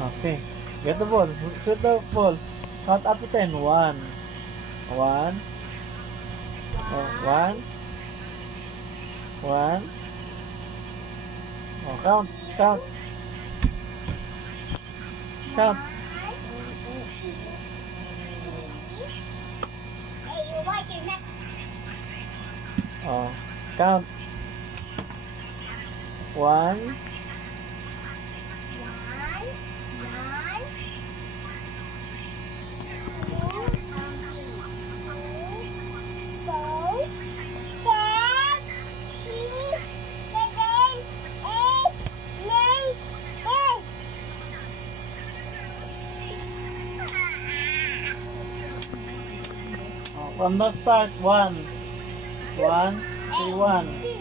Okay. Get the ball. Shoot the ball. Count up to 10. 1. 1. Oh, 1. 1. Oh, count. Count. Count. Oh, count. 1. Oh, from the start. 1. 1. Say 1.